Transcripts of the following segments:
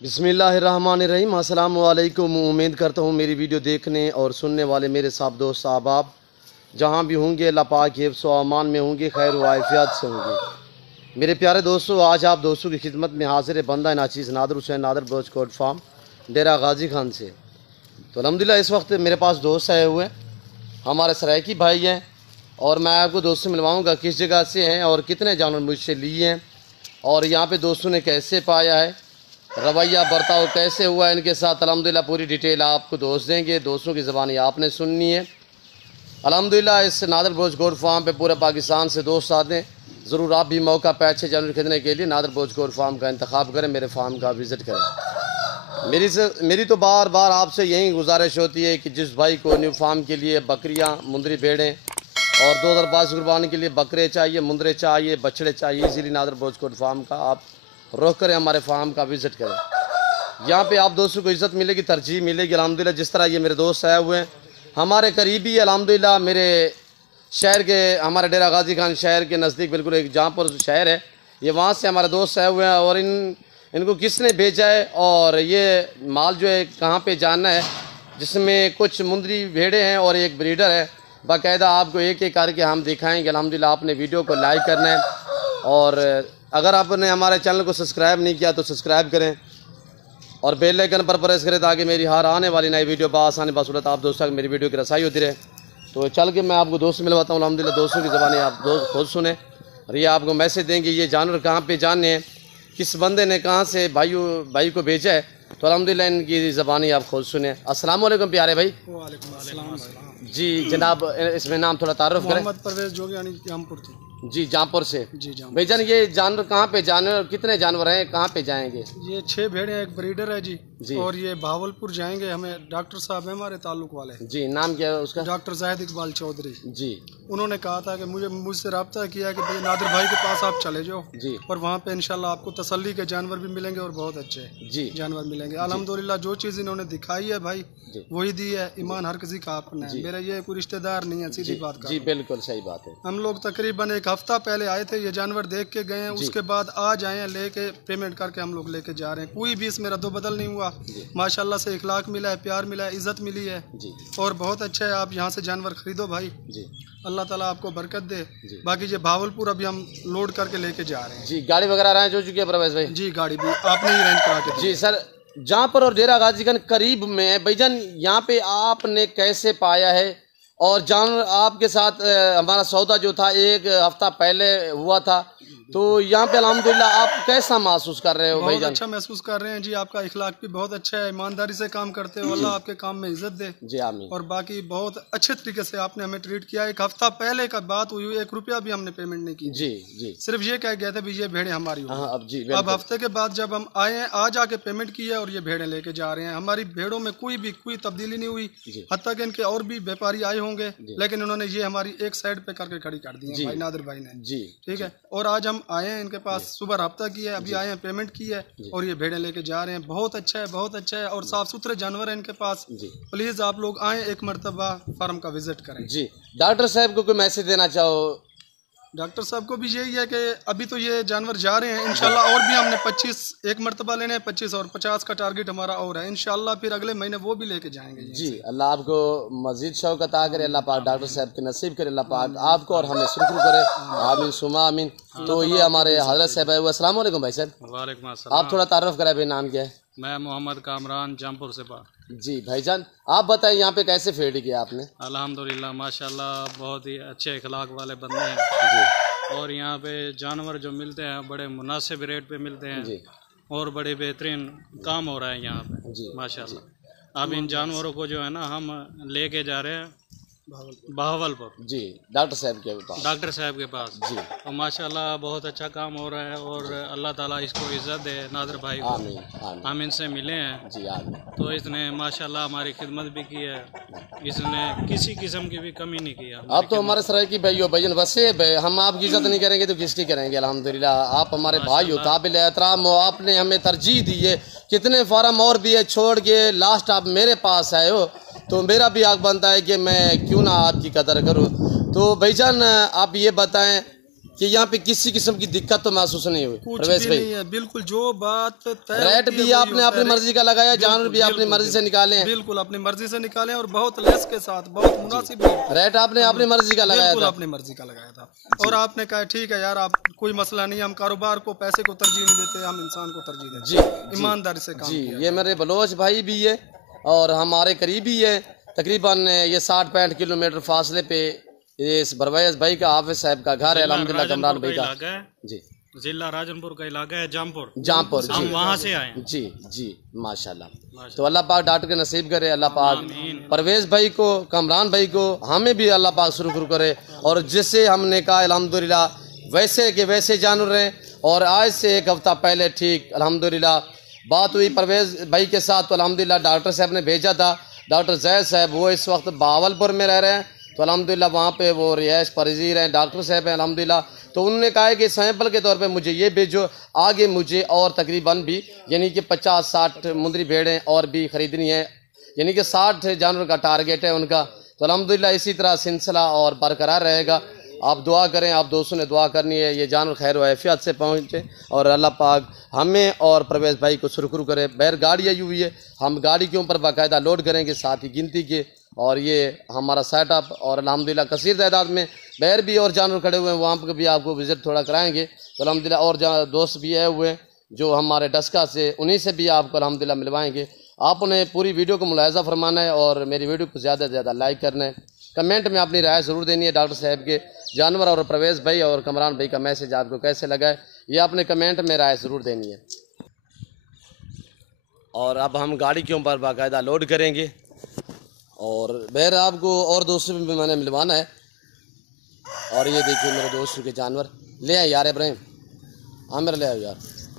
बिस्मिल्लाहिर्रहमानिर्रहीम। अस्सलाम वालेकुम। उम्मीद करता हूँ मेरी वीडियो देखने और सुनने वाले मेरे साहब दोस्त अहबाब जहाँ भी होंगे अल्लाह पाक हिफ्ज़ व अमान में होंगे, खैर व आफियत से होंगे। मेरे प्यारे दोस्तों, आज आप दोस्तों की खिदमत में हाजिर बंदा नाचीज़ नादर हुसैन नादर बलोच कोट फार्म डेरा गाजी खान से। तो अल्हम्दुलिल्लाह इस वक्त मेरे पास दोस्त आए हुए हैं, हमारे सरायकी भाई हैं, और मैं आपको दोस्तों मिलवाऊँगा किस जगह से हैं और कितने जानवर मुझसे लिए हैं और यहाँ पे दोस्तों ने कैसे पाया है, रवैया बर्ताव कैसे हुआ है इनके साथ। अल्हम्दुलिल्लाह पूरी डिटेल आपको दोस्त देंगे, दोस्तों की ज़बानी आपने सुननी है। अल्हम्दुलिल्लाह इस नादर बलोच गोट फार्म पे पूरे पाकिस्तान से दोस्त आते हैं। ज़रूर आप भी मौका पे अच्छे जानवर खरीदने के लिए नादर बलोच गोट फार्म का इंतखाब करें, मेरे फार्म का विज़िट करें। मेरी तो बार बार आपसे यही गुजारिश होती है कि जिस भाई को न्यू फार्म के लिए बकरियाँ, मुंदरी भेड़ें और 2022 कुर्बानी के लिए बकरे चाहिए, मुंदरे चाहिए, बछड़े चाहिए, इसीलिए नादर बलोच गोट फार्म का आप रोक करें, हमारे फार्म का विज़िट करें। यहाँ पे आप दोस्तों को इज़्ज़त मिलेगी, तरजीह मिलेगी। अल्हम्दुलिल्लाह जिस तरह ये मेरे दोस्त आए हुए हैं हमारे करीबी, अल्हम्दुलिल्लाह मेरे शहर के, हमारे डेरा गाजी खान शहर के नज़दीक बिल्कुल एक जहाँपुर शहर है, ये वहाँ से हमारे दोस्त आए हुए हैं। और इनको किसने भेजा है और ये माल जो है कहाँ पे जाना है, जिसमें कुछ मुंदरी भेड़े हैं और एक ब्रीडर है, बाकायदा आपको एक एक करके हम दिखाएँगे। अल्हम्दुलिल्लाह आपने वीडियो को लाइक करना है और अगर आपने हमारे चैनल को सब्सक्राइब नहीं किया तो सब्सक्राइब करें और बेल आइकन पर प्रेस करें ताकि मेरी हर आने वाली नई वीडियो बआसानी बासूरत आप दोस्तों तक मेरी वीडियो की रसाई होती रहे। तो चल के मैं आपको दोस्त मिलवाता हूँ। अल्हम्दुलिल्लाह दोस्तों की ज़बानी आप दोस्त खुद सुने और ये आपको मैसेज देंगे ये जानवर कहाँ पे जाने हैं, किस बंदे ने कहाँ से भाई को भेजा है। तो अल्हम्दुलिल्लाह इनकी ज़बानी आप खुद सुने। अस्सलाम वालेकुम प्यारे भाई। वालेकुम अस्सलाम। जी जनाब, इसमें नाम थोड़ा तारुफ करें। मोहम्मद परवेज़ जोगियानी जामपुर थी। जी जहाँपुर से। जी जामपुर। भाईजान ये जानवर कहाँ पे जाने और कितने जानवर हैं, कहाँ पे जाएंगे? ये 6 भेड़े हैं, एक ब्रीडर है जी। जी और ये भावलपुर जाएंगे। हमें डॉक्टर साहब है हमारे ताल्लुक वाले। जी नाम क्या है उसका? डॉक्टर जाहिद इकबाल चौधरी जी। उन्होंने उन्होंने कहा था कि मुझसे रब्ता किया कि भाई नादिर भाई के पास आप चले जाओ जी और वहाँ पे इंशाल्लाह आपको तसल्ली के जानवर भी मिलेंगे और बहुत अच्छे जी जानवर मिलेंगे। अल्हम्दुलिल्लाह जो चीज़ इन्होंने दिखाई है भाई वही दी है। ईमान हर किसी का अपना है, मेरा ये कोई रिश्तेदार नहीं है, सीधी बात कर। जी बिल्कुल सही बात है। हम लोग तकरीबन एक हफ्ता पहले आए थे, ये जानवर देख के गए हैं, उसके बाद आज आए हैं लेके, पेमेंट करके हम लोग लेके जा रहे हैं। कोई भी इसमें रद्दो-बदल नहीं हुआ, माशाल्लाह से इखलाक मिला है, प्यार मिला है, इज्जत मिली है जी। और बहुत अच्छा है। आप यहाँ से जानवर खरीदो भाई जी, अल्लाह ताला आपको बरकत दे। बाकी ये भावलपुर अभी हम लोड करके लेके जा रहे हैं जी। गाड़ी वगैरह अरेंज हो चुकी है प्रवेश भाई? जी गाड़ी भी आपने ही अरेंज करा के दी। जी सर, जहाँ पर और डेरा गाजी खान करीब में भाईजान, यहाँ पे आपने कैसे पाया है और जानवर आपके साथ हमारा सौदा जो था एक हफ्ता पहले हुआ था, तो यहाँ पे अल्हम्दुलिल्लाह आप कैसा महसूस कर रहे हो बहुत भाईजान? अच्छा महसूस कर रहे हैं जी। आपका इखलाक भी बहुत अच्छा है, ईमानदारी से काम करते हो, अल्लाह आपके काम में इज्जत दे जी आमीन। और बाकी बहुत अच्छे तरीके से आपने हमें ट्रीट किया। एक हफ्ता पहले का बात हुई, 1 रुपया भी हमने पेमेंट नहीं की जी जी। सिर्फ ये कह गए थे भी ये भेड़ें हमारी होंगी। हाँ अब जी अब हफ्ते के बाद जब हम आए हैं, आज आके पेमेंट की है और ये भेड़ें लेके जा रहे हैं। हमारी भेड़ों में कोई तब्दीली नहीं हुई, हत्ता कि इनके और भी व्यापारी आए होंगे, लेकिन उन्होंने ये हमारी एक साइड पे करके खड़ी कर दी है भाई नादिर भाई ने जी। ठीक है। और आज हम आए हैं इनके पास, सुबह रब्ता किया है, अभी आए हैं, पेमेंट की है और ये भेड़ें लेके जा रहे हैं। बहुत अच्छा है, बहुत अच्छा है और साफ सुथरे जानवर है इनके पास। प्लीज आप लोग आए, एक मरतबा फार्म का विजिट करें। जी डॉक्टर साहब को कोई मैसेज देना चाहो? डॉक्टर साहब को भी यही है कि अभी तो ये जानवर जा रहे हैं, इंशाल्लाह और भी हमने 25 एक मरतबा लेने हैं, 25 और 50 का टारगेट हमारा और है। इंशाल्लाह फिर अगले महीने वो भी लेके जाएंगे जी। अल्लाह आपको मजीद शौक अता करे, अल्लाह पाक डॉक्टर साहब के नसीब करे, अल्लाह पाक आपको और हमें सुरखरू करे, आमीन सुमा आमीन। तो ये हमारे हजरत साहब है। अस्सलाम वालेकुम भाई साहब। वालेकुम अस्सलाम। आप थोड़ा तारुफ कराए भाई, नाम क्या है? मैं मोहम्मद कामरान जामपुर से बात। जी भाईजान, आप बताएं यहाँ पे कैसे फेड किया आपने? अल्हम्दुलिल्लाह माशाल्लाह बहुत ही अच्छे इखलाक वाले बंदे हैं जी। और यहाँ पे जानवर जो मिलते हैं बड़े मुनासिब रेट पे मिलते हैं जी। और बड़े बेहतरीन काम हो रहा है यहाँ पे जी माशाल्लाह। अब इन जानवरों को जो है ना हम लेके जा रहे हैं बहावलपुर जी, डॉक्टर साहब के पास। डॉक्टर साहब के पास जी। और माशाल्लाह बहुत अच्छा काम हो रहा है और अल्लाह ताला इसको इज्जत दे। नादिर भाई को आमीन आमीन। हम इनसे मिले हैं जी आमीन। तो इसने माशाल्लाह हमारी खिदमत भी की है, इसने किसी किस्म की भी कमी नहीं किया। अब तो हमारे सराय भाई हो भाईजान, वैसे हम आपकी इज्जत नहीं करेंगे तो किसकी करेंगे? अल्हम्दुलिल्लाह आप हमारे भाई हो, काबिल एहतराम हो, आपने हमें तरजीह दी है। कितने फार्म और भी है छोड़ के लास्ट आप मेरे पास आए हो, तो मेरा भी हक बनता है कि मैं क्यों ना आपकी कदर करूं। तो भाईजान आप ये बताएं कि यहाँ पे किसी किस्म की दिक्कत तो महसूस नहीं हुई? कुछ प्रवेश भी भाई, नहीं है, बिल्कुल जो बात तय रेट होती है भी वही आपने होता अपनी है। मर्जी का लगाया, जानवर भी अपनी मर्जी से निकाले हैं? बिल्कुल अपनी मर्जी से निकाले और बहुत लेस के साथ, बहुत मुनासिब रेट। रेट आपने अपनी मर्जी का लगाया बिल्कुल था? अपनी मर्जी का लगाया था। और आपने कहा ठीक है यार, आप कोई मसला नहीं, हम कारोबार को, पैसे को तरजीह नहीं देते, हम इंसान को तरजीह देते हैं। जी, ईमानदारी से काम जी, किया। ये मेरे बलोच भाई भी है और हमारे करीबी है, तकरीबन ये 60-65 किलोमीटर फासले पे ये इस परवेज भाई का, हाफिज साहब का घर है, अल्हम्दुलिल्लाह कमरान भाई का। जी, जिला राजनपुर का इलाका है, जामपुर। जामपुर, हम जी, वहाँ से आए हैं। जी जी, माशाल्लाह। तो अल्लाह पाक डॉक्टर के नसीब करे, अल्लाह पाक परवेज भाई को, कमरान भाई को, हमें भी अल्लाह पाक शुरू करे। और जिससे हमने कहा अल्हम्दुलिल्लाह वैसे के वैसे जानवर हैं। और आज से एक हफ्ता पहले ठीक अल्हम्दुलिल्लाह बात हुई परवेज भाई के साथ, तो अल्हम्दुलिल्लाह डॉक्टर साहब ने भेजा था, डॉक्टर जैद साहब, वो इस वक्त बहावलपुर में रह रहे हैं। तो अल्हम्दुलिल्लाह वहाँ पे वो रिहाइश पजीर हैं, डॉक्टर साहब हैं अल्हम्दुलिल्लाह। तो उन्होंने कहा है कि सैंपल के तौर पे मुझे ये भेजो, आगे मुझे और तकरीबन भी यानी कि 50-60 मुंदरी भेड़ें और भी ख़रीदनी है, यानी कि 60 जानवर का टारगेट है उनका। तो अल्हम्दुलिल्लाह इसी तरह सिलसिला और बरकरार रहेगा। आप दुआ करें, आप दोस्तों ने दुआ करनी है, ये जानवर खैर व आफियत से पहुँचे और अल्लाह पाक हमें और परवेज़ भाई को सुरखरू करे। बैर गाड़ी आई हुई है, हम गाड़ी के ऊपर बाकायदा लोड करेंगे, साथ ही गिनती के, और ये हमारा सेटअप। और अल्हम्दुलिल्लाह कसीर तादाद में बैर भी और जानवर खड़े हुए हैं, वहाँ पर भी आपको विज़िट थोड़ा कराएंगे। तो अल्हम्दुलिल्लाह और दोस्त भी आए हुए हैं जो हमारे डस्का से, उन्हीं से भी आपको अल्हम्दुलिल्लाह मिलवाएंगे। आपने पूरी वीडियो को मुलाहिज़ा फरमाना है और मेरी वीडियो को ज़्यादा से ज़्यादा लाइक करना है, कमेंट में अपनी राय ज़रूर देनी है। डॉक्टर साहब के जानवर और परवेज़ भाई और कमरान भाई का मैसेज आपको कैसे लगा है, ये आपने कमेंट में राय ज़रूर देनी है। और अब हम गाड़ी के ऊपर बाकायदा लोड करेंगे और बहर आपको और दोस्तों भी मैंने मिलवाना है। और ये देखिए मेरे दोस्तों के जानवर ले आए यार, इब्राहिम आमिर ले आओ यार।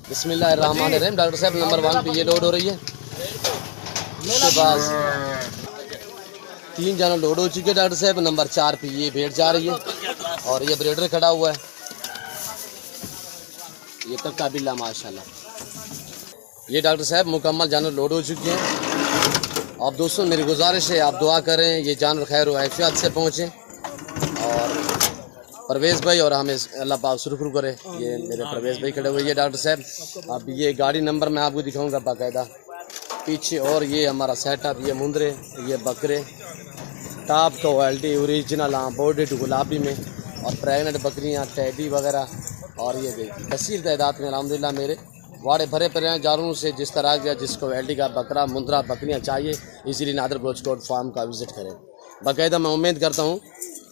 बिस्मिल्लाहिर्रहमानिर्रहीम। डॉक्टर साहब नंबर 1 पे ये लोड हो रही है, इसके पास 3 जानवर लोड हो चुके हैं। डॉक्टर साहब नंबर 4 पे ये भेड़ जा रही है और ये ब्रीडर खड़ा हुआ है, ये कक्का बिल्ला माशाल्लाह। ये डॉक्टर साहब मुकम्मल जानवर लोड हो चुके हैं। आप दोस्तों मेरी गुजारिश है, आप दुआ करें ये जानवर खैर व आफियत से पहुँचें और परवेज़ भाई और हमें अल्लाह पाक सुरखरू करे। ये मेरे परवेज़ भाई खड़े हुए, ये डॉक्टर साहब। अब ये गाड़ी नंबर मैं आपको दिखाऊंगा बाकायदा पीछे। और ये हमारा सेटअप, ये मुंदरे, ये बकरे, टॉप क्वालिटी ओरिजिनल बॉर्डेड गुलाबी में, और प्रेगनेंट बकरियां, टैडी वगैरह। और ये देखिए कसीर तादाद में अल्हम्दुलिल्लाह मेरे वाड़े भरे पड़े हैं जानवरों से। जिस तरह का जिसको क्वालिटी का बकरा, मुंदरा, बकरियां चाहिए, इसीलिए नादर बलोच कोट फार्म का विज़िट करें। बाकायदा मैं उम्मीद करता हूँ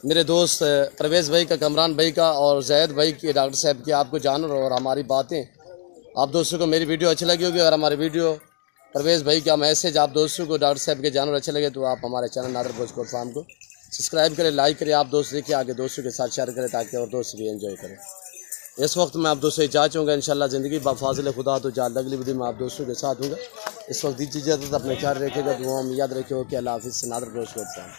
मेरे दोस्त परवेज़ भाई का, कमरान भाई का और जैद भाई के, डॉक्टर साहब की आपको जानवर और हमारी बातें आप दोस्तों को मेरी वीडियो अच्छी लगी होगी। अगर हमारी वीडियो परवेज़ भाई का मैसेज आप दोस्तों को, डॉक्टर साहब के जानवर अच्छे लगे तो आप हमारे channel Nadir Baloch coat farm को सब्सक्राइब करें, लाइक करें। आप दोस्त देखिए, आगे दोस्तों के साथ शेयर करें ताकि और दोस्त भी एंजॉय करें। इस वक्त मैं आप दोस्तों से इजाज़त चाहूँगा, इंशाल्लाह ज़िंदगी बाफाज़िल खुदा तो जल्द अगली वीडियो में आप दोस्तों के साथ हूँगा। इस वक्त दीजिए इजाज़त, अपने ख्याल रखिएगा, दुआओं में याद रखिएगा कि अल्लाह हाफ़िज़। Nadir Baloch coat farm.